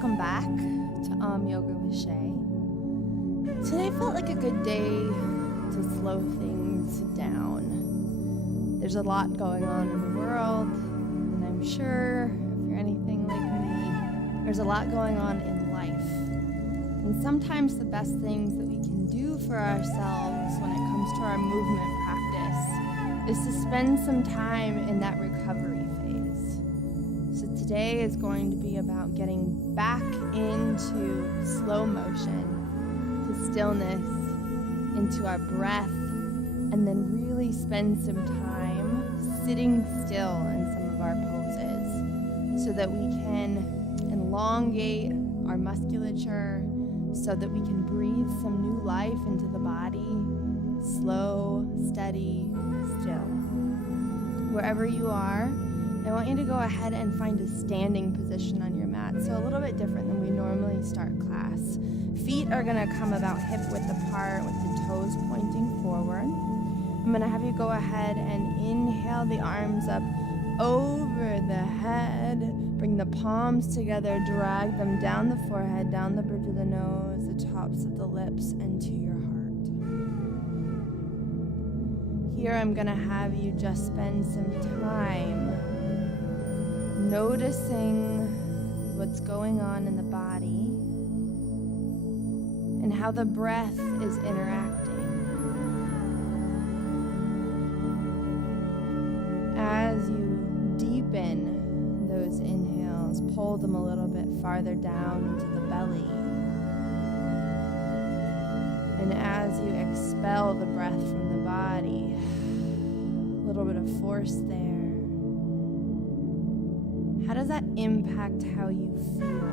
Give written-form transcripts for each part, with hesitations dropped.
welcome back to Ohm Yoga with Shay. Today felt like a good day to slow things down. There's a lot going on in the world, and I'm sure if you're anything like me, there's a lot going on in life. And sometimes the best things that we can do for ourselves when it comes to our movement practice is to spend some time in that recovery phase. So today is going to be about getting back into slow motion, to stillness, into our breath, and then really spend some time sitting still in some of our poses so that we can elongate our musculature, so that we can breathe some new life into the body, slow, steady, still. Wherever you are, I want you to go ahead and find a standing position on your mat. So a little bit different than we normally start class. Feet are gonna come about hip width apart with the toes pointing forward. I'm gonna have you go ahead and inhale the arms up over the head. Bring the palms together, drag them down the forehead, down the bridge of the nose, the tops of the lips, and to your heart. Here I'm gonna have you just spend some time noticing what's going on in the body and how the breath is interacting. As you deepen those inhales, pull them a little bit farther down into the belly. And as you expel the breath from the body, a little bit of force there. How does that impact how you feel?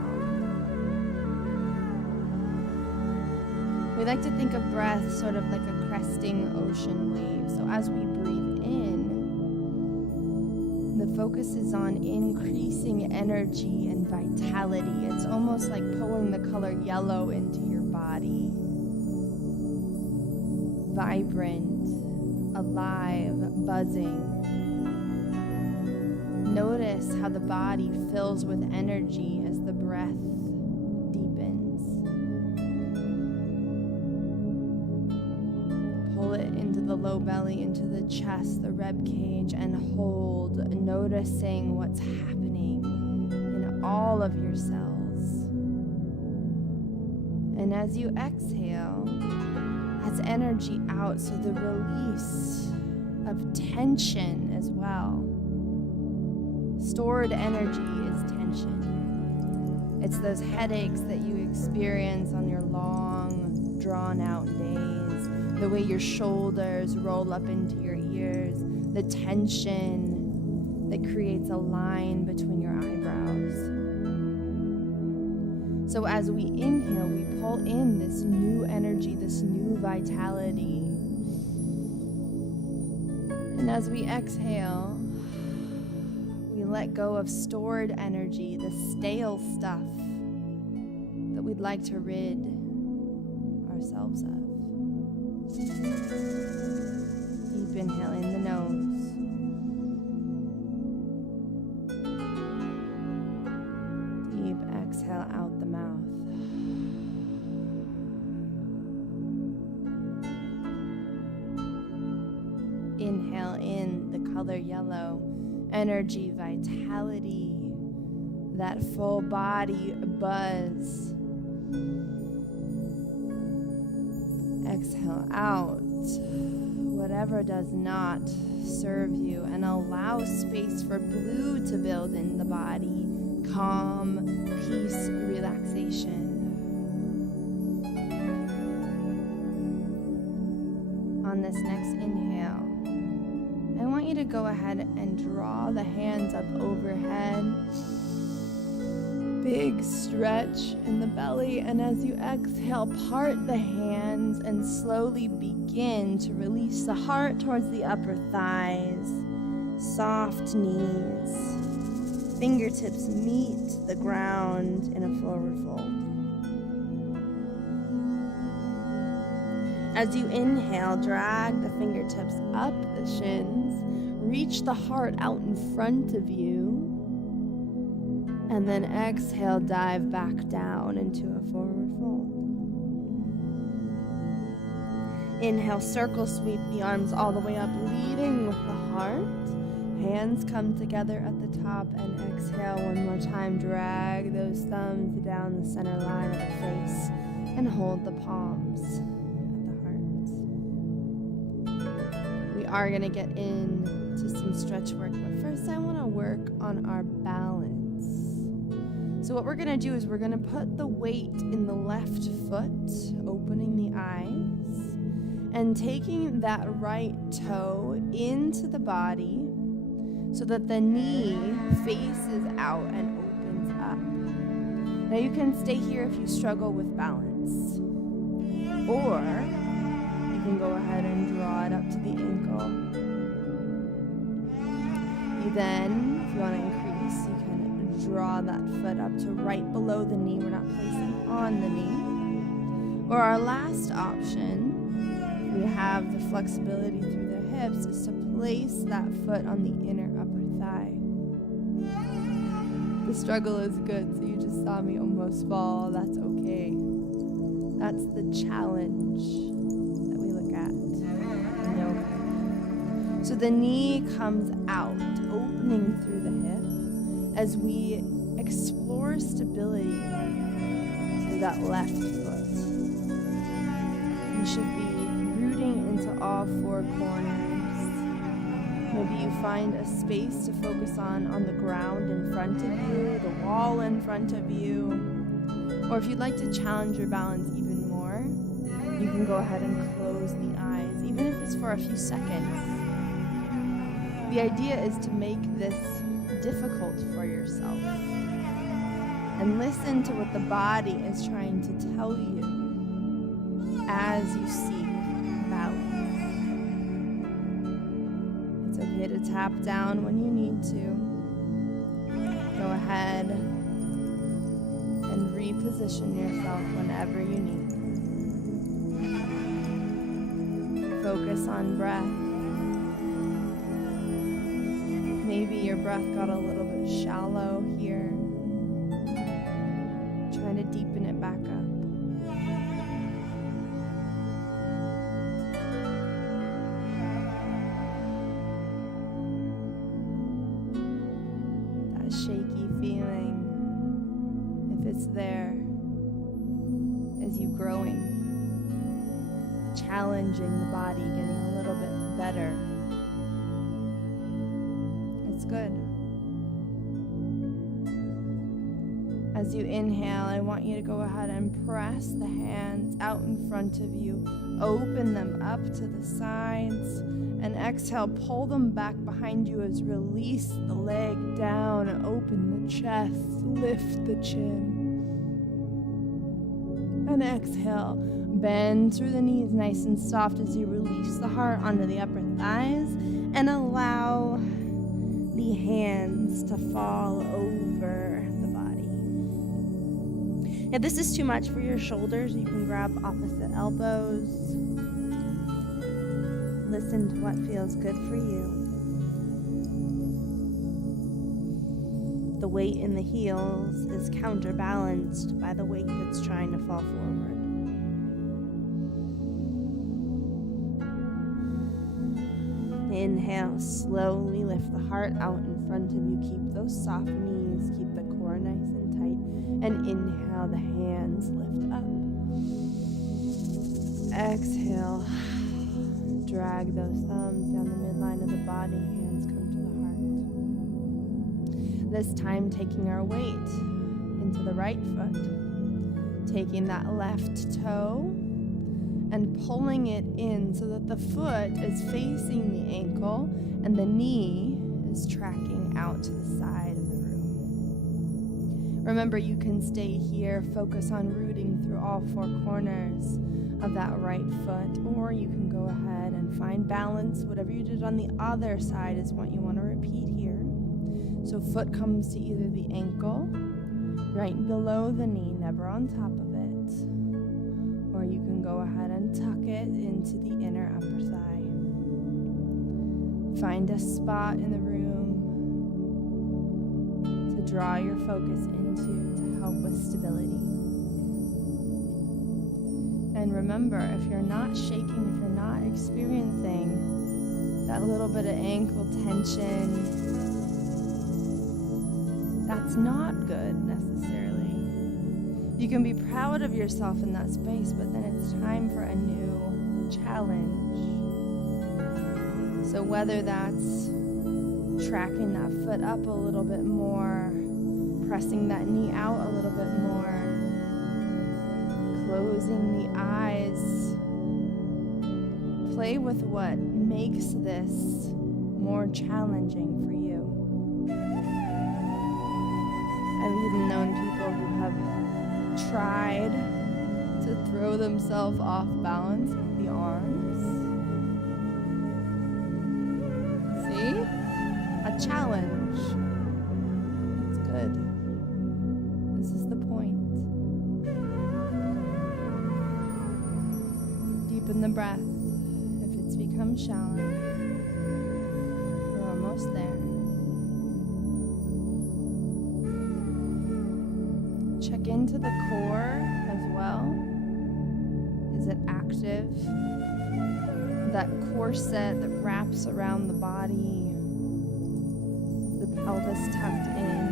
We like to think of breath sort of like a cresting ocean wave. So as we breathe in, the focus is on increasing energy and vitality. It's almost like pulling the color yellow into your body. Vibrant, alive, buzzing. Notice how the body fills with energy as the breath deepens. Pull it into the low belly, into the chest, the rib cage, and hold, noticing what's happening in all of your cells. And as you exhale, that's energy out, so the release of tension as well. Stored energy is tension. It's those headaches that you experience on your long, drawn-out days, the way your shoulders roll up into your ears, the tension that creates a line between your eyebrows. So as we inhale, we pull in this new energy, this new vitality. And as we exhale, we let go of stored energy, the stale stuff that we'd like to rid ourselves of. Deep inhale in the nose. Deep exhale out the mouth. Inhale in the color yellow. Energy, vitality, that full body buzz. Exhale out whatever does not serve you, and allow space for blue to build in the body. Calm, peace, relaxation. On this next inhale, I want you to go ahead and draw the hands up overhead. Big stretch in the belly, and as you exhale, part the hands and slowly begin to release the heart towards the upper thighs. Soft knees. Fingertips meet the ground in a forward fold. As you inhale, drag the fingertips up the shins. Reach the heart out in front of you. And then exhale, dive back down into a forward fold. Inhale, circle sweep the arms all the way up, leading with the heart. Hands come together at the top, and exhale one more time. Drag those thumbs down the center line of the face and hold the palms at the heart. We are going to get into some stretch work, but first I want to work on our balance. So what we're going to do is we're going to put the weight in the left foot, opening the eyes, and taking that right toe into the body so that the knee faces out and opens up. Now you can stay here if you struggle with balance, or you can go ahead and draw it up to the ankle. You then, if you want to increase, you can draw that foot up to right below the knee. We're not placing on the knee. Or our last option, we have the flexibility through the hips, is to place that foot on the inner upper thigh. The struggle is good, so you just saw me almost fall. That's okay. That's the challenge that we look at in yoga. So the knee comes out, opening through the hip as we explore stability through that left foot. You should be rooting into all four corners. Maybe you find a space to focus on the ground in front of you, the wall in front of you. Or if you'd like to challenge your balance even more, you can go ahead and close the eyes, even if it's for a few seconds. The idea is to make this difficult for yourself and listen to what the body is trying to tell you as you seek balance. It's okay to tap down when you need to. Go ahead and reposition yourself whenever you need. Focus on breath. Maybe your breath got a little bit shallow here. Trying to deepen it back up. That shaky feeling, if it's there, is you growing, challenging the body, getting a little bit better. It's good. As you inhale, I want you to go ahead and press the hands out in front of you. Open them up to the sides. And exhale, pull them back behind you as release the leg down. Open the chest, lift the chin. And exhale, bend through the knees nice and soft as you release the heart onto the upper thighs. And allow the hands to fall over the body. If this is too much for your shoulders, you can grab opposite elbows. Listen to what feels good for you. The weight in the heels is counterbalanced by the weight that's trying to fall forward. Inhale, slowly lift the heart out in front of you. Keep those soft knees, keep the core nice and tight. And inhale, the hands lift up. Exhale, drag those thumbs down the midline of the body, hands come to the heart. This time taking our weight into the right foot, taking that left toe and pulling it in so that the foot is facing the ankle and the knee is tracking out to the side of the room. Remember, you can stay here, focus on rooting through all four corners of that right foot, or you can go ahead and find balance. Whatever you did on the other side is what you want to repeat here. So foot comes to either the ankle, right below the knee, never on top of it, or you can go ahead and tuck it into the inner upper thigh. Find a spot in the room to draw your focus into to help with stability. And remember, if you're not shaking, if you're not experiencing that little bit of ankle tension, that's not good necessarily. You can be proud of yourself in that space, but then it's time for a new challenge. So whether that's tracking that foot up a little bit more, pressing that knee out a little bit more, closing the eyes, play with what makes this more challenging for you. I've even known people who have tried to throw themselves off balance with the arms. See? A challenge. That's good. This is the point. Deepen the breath. If it's become shallow, we're almost there. Check into the core as well. Is it active? That corset that wraps around the body. Is the pelvis tucked in?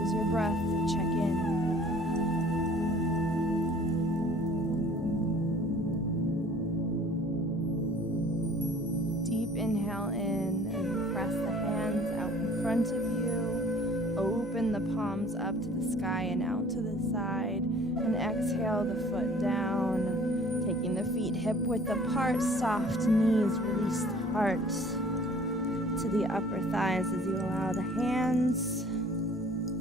Use your breath to check in. Deep inhale in and press the hands out in front of you. Open the palms up to the sky and out to the side. And exhale the foot down. Taking the feet hip width apart, soft knees, release the heart to the upper thighs as you allow the hands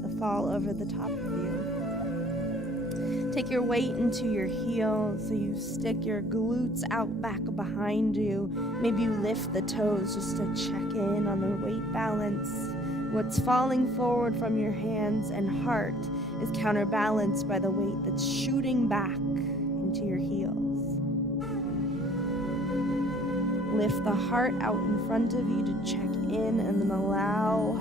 to fall over the top of you. Take your weight into your heels so you stick your glutes out back behind you. Maybe you lift the toes just to check in on the weight balance. What's falling forward from your hands and heart is counterbalanced by the weight that's shooting back into your heels. Lift the heart out in front of you to check in and then allow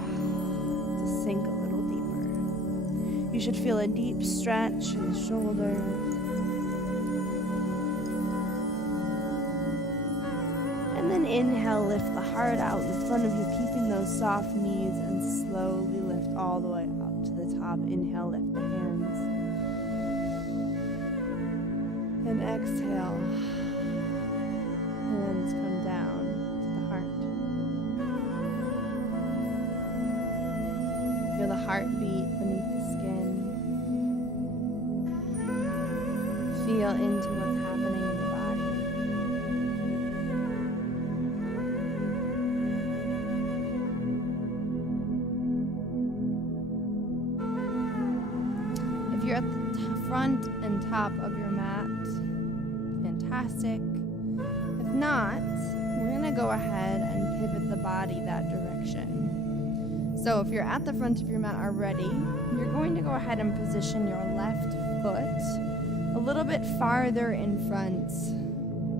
to sink a little deeper. You should feel a deep stretch in the shoulders. And then inhale, lift the heart out in front of you, keeping those soft knees, and slowly lift all the way up to the top. Inhale, lift the hands. And exhale. Hands come down to the heart. Feel the heartbeat beneath the skin. Feel into what's happening in the body. If you're at the front and top of your mat, fantastic. If not, we're going to go ahead and pivot the body that direction. So if you're at the front of your mat already, you're going to go ahead and position your left foot a little bit farther in front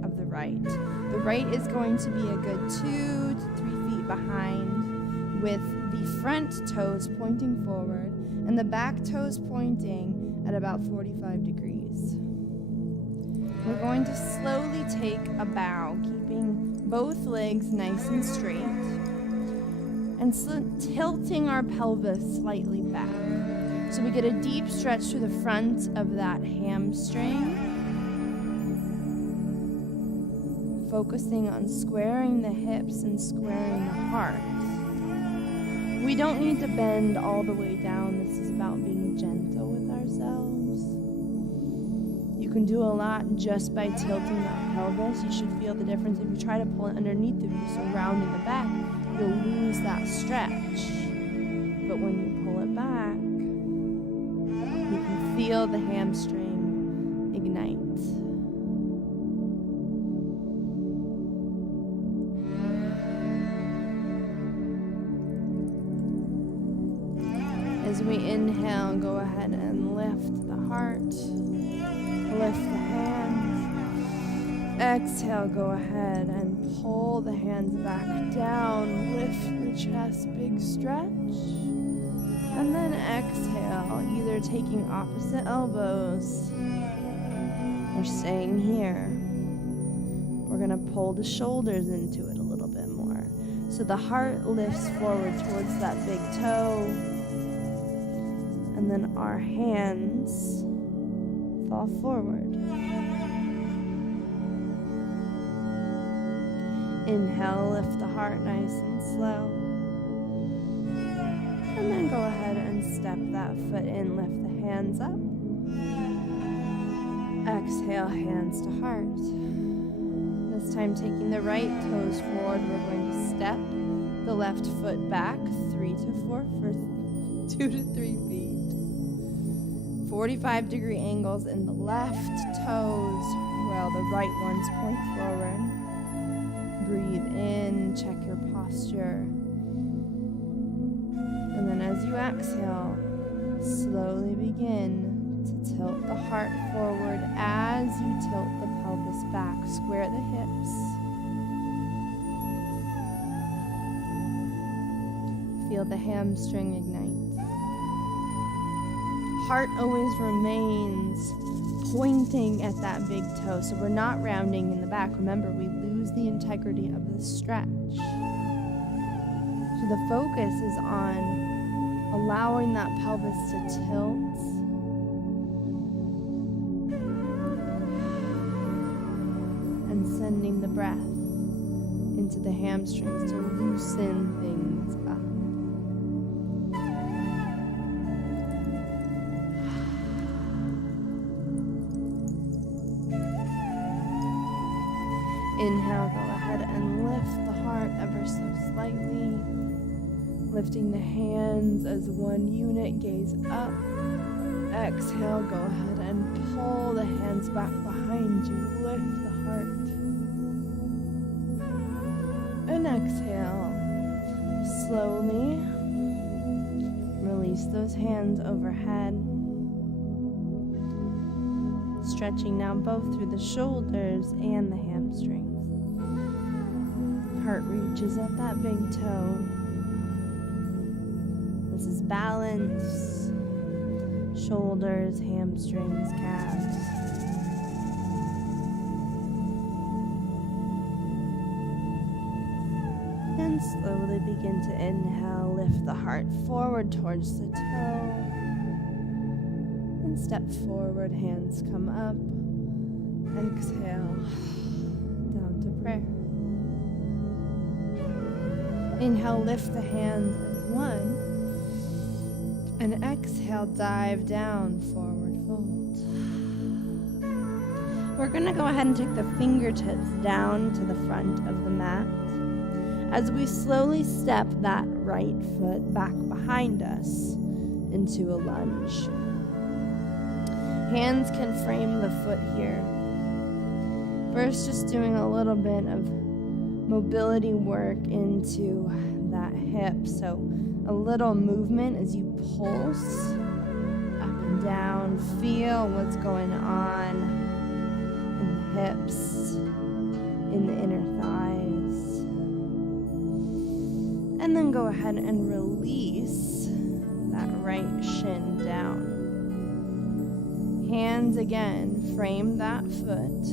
of the right. The right is going to be a good 2 to 3 feet behind, with the front toes pointing forward and the back toes pointing at about 45 degrees. We're going to slowly take a bow, keeping both legs nice and straight, and tilting our pelvis slightly back. So we get a deep stretch through the front of that hamstring, focusing on squaring the hips and squaring the heart. We don't need to bend all the way down. This is about being gentle with ourselves. You can do a lot just by tilting that pelvis. You should feel the difference. If you try to pull it underneath of you, so rounding the back, you'll lose that stretch. But when you pull it back, you can feel the hamstring ignite. As we inhale, go ahead and lift the heart, lift the hands, Exhale, go ahead and pull the hands back down. Lift the chest, big stretch. And then exhale, either taking opposite elbows or staying here. We're gonna pull the shoulders into it a little bit more. So the heart lifts forward towards that big toe. And then our hands fall forward. Inhale, lift the heart nice and slow. And then go ahead and step that foot in, lift the hands up. Exhale, hands to heart. This time taking the right toes forward, we're going to step the left foot back 3 to 4 for 2 to 3 feet. 45-degree angles in the left toes while the right ones point forward. Breathe in, check your posture. And then as you exhale, slowly begin to tilt the heart forward as you tilt the pelvis back. Square the hips. Feel the hamstring ignite. Heart always remains pointing at that big toe, so we're not rounding in the back. Remember, we lose the integrity of the stretch. So the focus is on allowing that pelvis to tilt. And sending the breath into the hamstrings to loosen things up. Inhale, go ahead and lift the heart ever so slightly. Lifting the hands as one unit, gaze up. Exhale, go ahead and pull the hands back behind you. Lift the heart. And exhale. Slowly release those hands overhead. Stretching now both through the shoulders and the hamstrings. Heart reaches at that big toe. This is balance. Shoulders, hamstrings, calves. And slowly begin to inhale, lift the heart forward towards the toe. And step forward, hands come up. Exhale, down to prayer. Inhale, lift the hands as one. And exhale, dive down, forward fold. We're going to go ahead and take the fingertips down to the front of the mat as we slowly step that right foot back behind us into a lunge. Hands can frame the foot here. First, just doing a little bit of mobility work into that hip. So a little movement as you pulse up and down. Feel what's going on in the hips, in the inner thighs. And then go ahead and release that right shin down. Hands again, frame that foot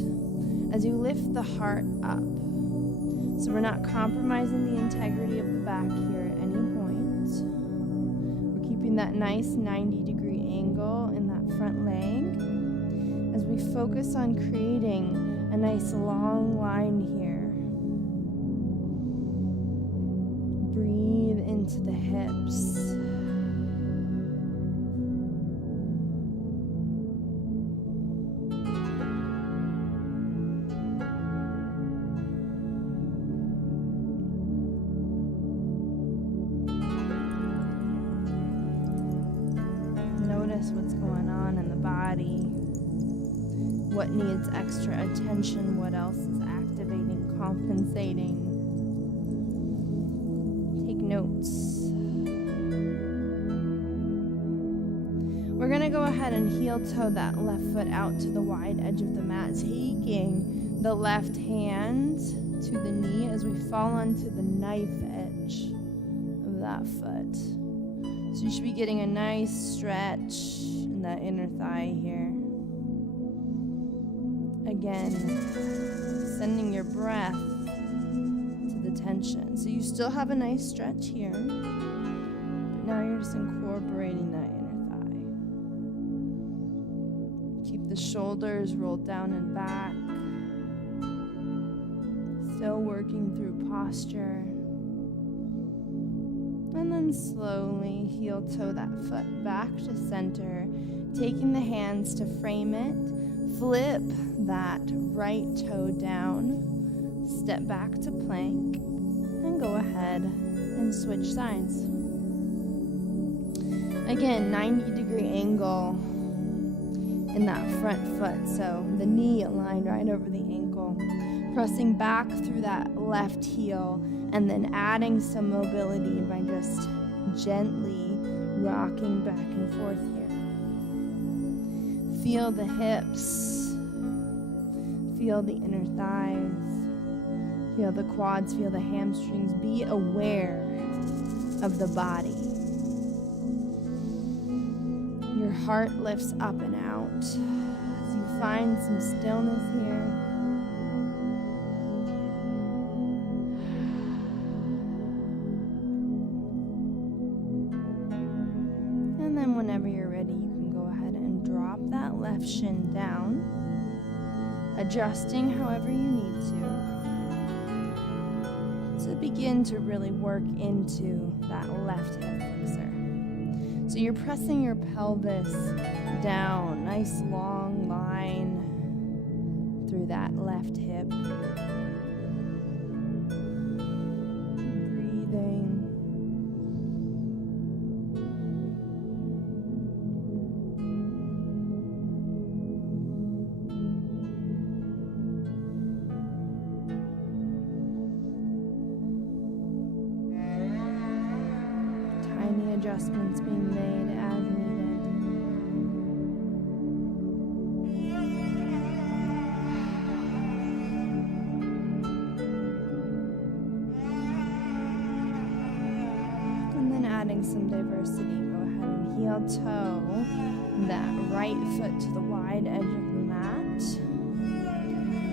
as you lift the heart up. So we're not compromising the integrity of the back here at any point. We're keeping that nice 90-degree angle in that front leg as we focus on creating a nice long line here. Breathe into the hips. What's going on in the body, what needs extra attention, what else is activating, compensating. Take notes. We're going to go ahead and heel toe that left foot out to the wide edge of the mat, taking the left hand to the knee as we fall onto the knife edge of that foot. So you should be getting a nice stretch in that inner thigh here. Again, sending your breath to the tension. So you still have a nice stretch here, but now you're just incorporating that inner thigh. Keep the shoulders rolled down and back. Still working through posture. And then slowly heel toe that foot back to center, taking the hands to frame it. Flip that right toe down, step back to plank, and go ahead and switch sides. Again, 90-degree angle in that front foot, so the knee aligned right over the ankle. Pressing back through that left heel, and then adding some mobility by just gently rocking back and forth here. Feel the hips, feel the inner thighs, feel the quads, feel the hamstrings. Be aware of the body. Your heart lifts up and out as you find some stillness here. And then whenever you're ready, you can go ahead and drop that left shin down, adjusting however you need to begin to really work into that left hip flexor. So you're pressing your pelvis down, nice long line through that left hip. Breathing. Adjustments being made as needed. And then adding some diversity, go ahead and heel toe that right foot to the wide edge of the mat.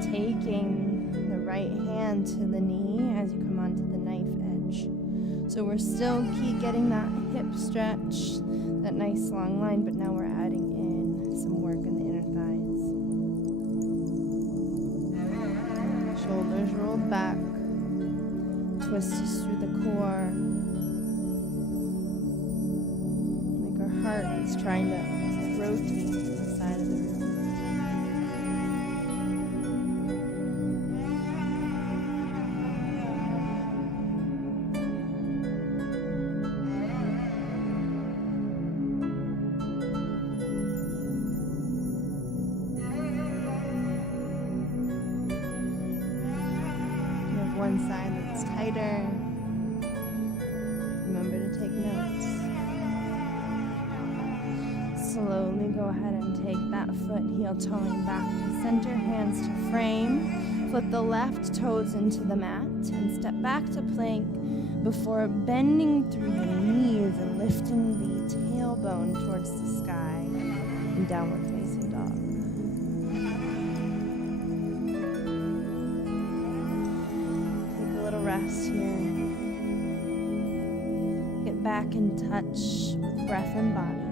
Taking the right hand to the knee as you come onto the knife edge. So we're still keep getting that hip stretch, that nice long line, but now we're adding in some work in the inner thighs. Shoulders rolled back, twists through the core, like our heart is trying to rotate to the side of the room. One side that's tighter. Remember to take notes. Slowly go ahead and take that foot, heel toeing back to center, hands to frame. Flip the left toes into the mat and step back to plank before bending through the knees and lifting the tailbone towards the sky in downward facing dog. Rest here. Get back in touch with breath and body.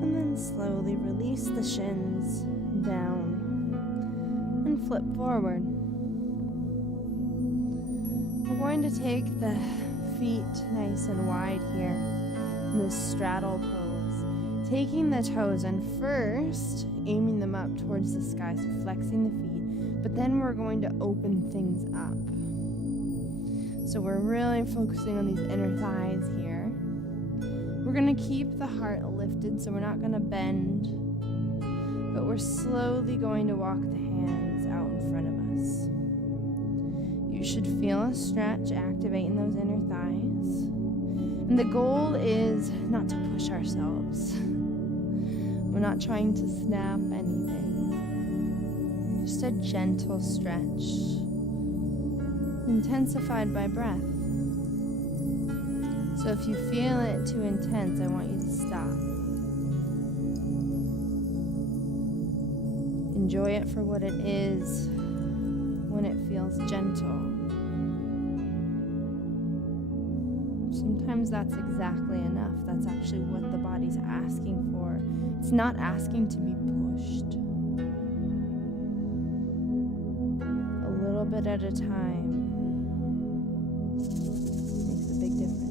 And then slowly release the shins down and flip forward. We're going to take the feet nice and wide here in this straddle pose. Taking the toes and first aiming them up towards the sky, so flexing the feet, but then we're going to open things up. So we're really focusing on these inner thighs here. We're going to keep the heart lifted, so we're not going to bend, but we're slowly going to walk the hands out in front of us. You should feel a stretch activating those inner thighs. And the goal is not to push ourselves. We're not trying to snap anything. Just a gentle stretch, intensified by breath. So if you feel it too intense, I want you to stop. Enjoy it for what it is when it feels gentle. Sometimes that's exactly enough. That's actually what the body's asking for. It's not asking to be pushed. A little bit at a time makes a big difference.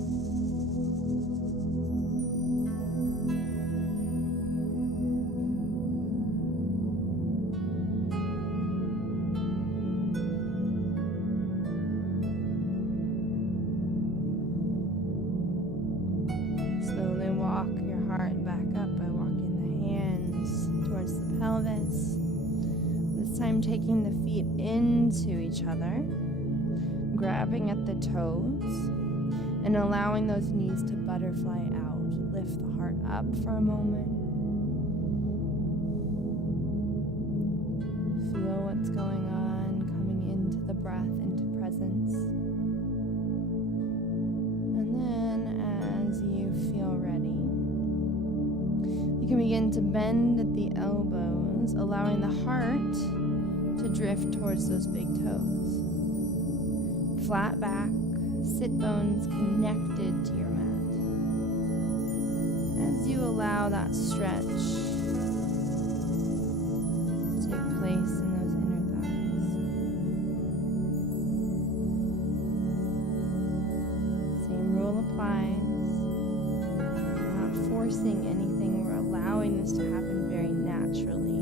Slowly walk your heart back up by walking the hands towards the pelvis. This time taking the feet into each other, grabbing at the toes, and allowing those knees to butterfly out. Lift the heart up for a moment. Feel what's going on, coming into the breath, into presence. And then as you feel ready, you can begin to bend at the elbows, allowing the heart to drift towards those big toes. Flat back, sit bones connected to your mat. As you allow that stretch to take place in those inner thighs. Same rule applies. We're not forcing anything, we're allowing this to happen very naturally.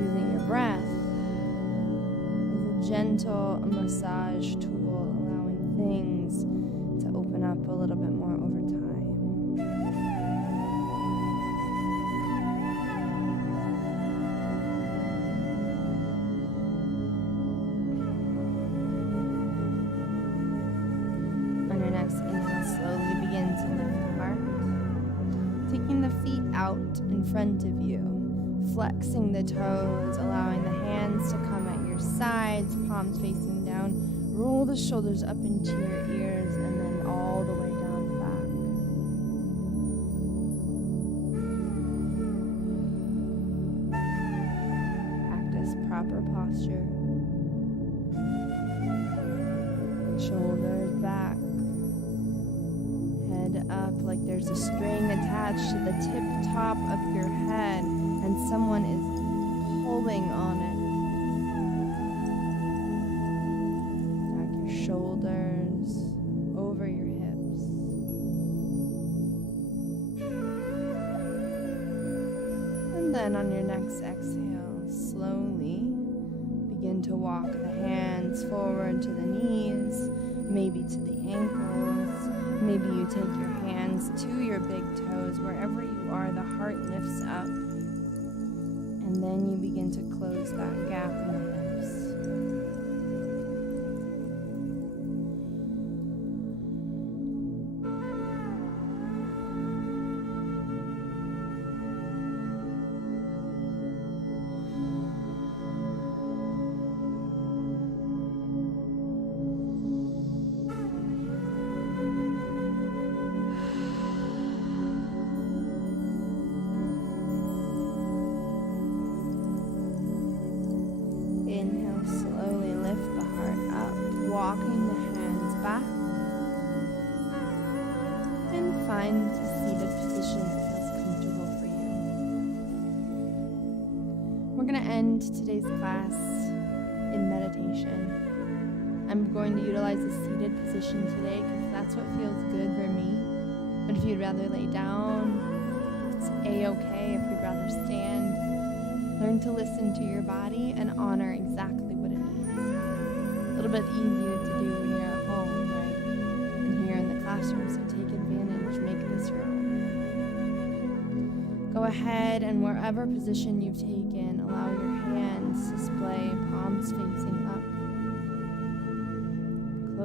Using your breath gentle massage tool, allowing things to open up a little bit more over time. On your next inhale, slowly begin to lift the heart, taking the feet out in front of you, flexing the toes, allowing the hands to come at your sides, palms facing down. Roll the shoulders up into your ears and then all the way down back. Practice proper posture. Shoulders back. Head up like there's a string attached to the tip top of your head and someone is pulling on it. Shoulders over your hips. And then on your next exhale, slowly begin to walk the hands forward to the knees, maybe to the ankles. Maybe you take your hands to your big toes. Wherever you are, the heart lifts up. And then you begin to close that gap in the hips. Walking the hands back and find a seated position that feels comfortable for you. We're going to end today's class in meditation. I'm going to utilize a seated position today because that's what feels good for me. But if you'd rather lay down, it's a-okay. If you'd rather stand, learn to listen to your body and honor exactly what it needs. A little bit easier to do when you're at home, right? And here in the classroom, so take advantage, make this your own. Go ahead and wherever position you've taken, allow your hands to splay, palms facing up.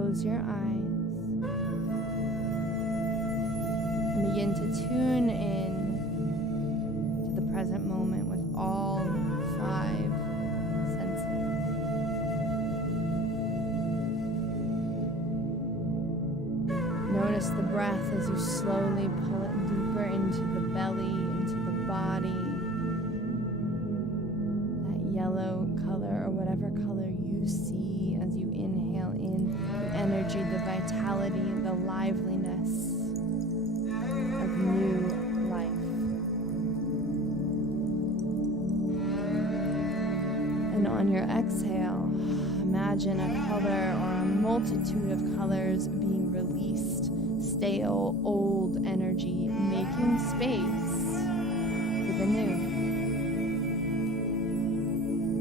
close your eyes and begin to tune in to the present moment with all 5 senses. Notice the breath as you slowly pull it deeper into the belly, into the body. That yellow color or whatever color you see as you inhale in the energy, the vitality, the liveliness of new life. And on your exhale, imagine a color or a multitude of colors being released, stale, old energy, making space for the new.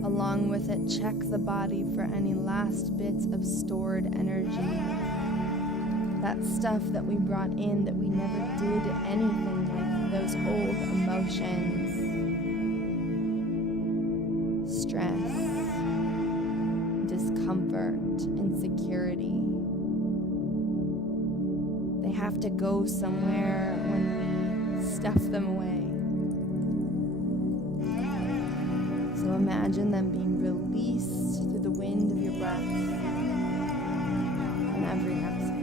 Along with it, check the body for any last bits of stored energy. That stuff that we brought in that we never did anything with, those old emotions, stress, discomfort, insecurity. They have to go somewhere when we stuff them away. So imagine them being released through the wind of your breath on every exhale.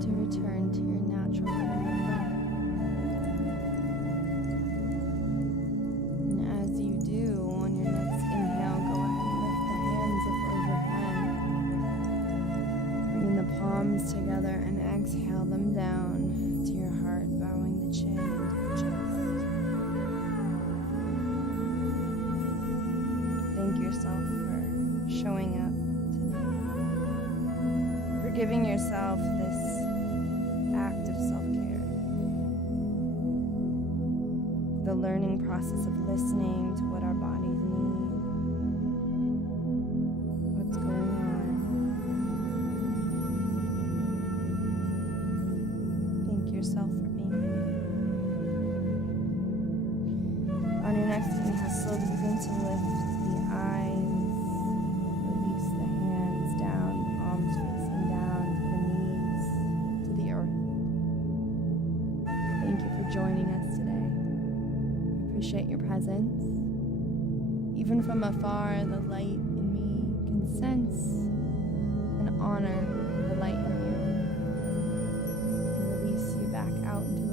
Return to your natural rhythm of breath. And as you do, on your next inhale, go ahead and lift the hands up overhead. Bringing the palms together and exhale them down to your heart, bowing the chin to the chest. Thank yourself for showing up today. For giving yourself this act of self-care. The learning process of listening to what our bodies need, what's going on. Thank yourself for being here. On your next inhale, slowly begin to lift the eyes, release the hands down, palms facing down to the knees, to the earth. Thank you for joining us today. We appreciate your presence. Even from afar, the light in me can sense and honor the light in you and release you back out into the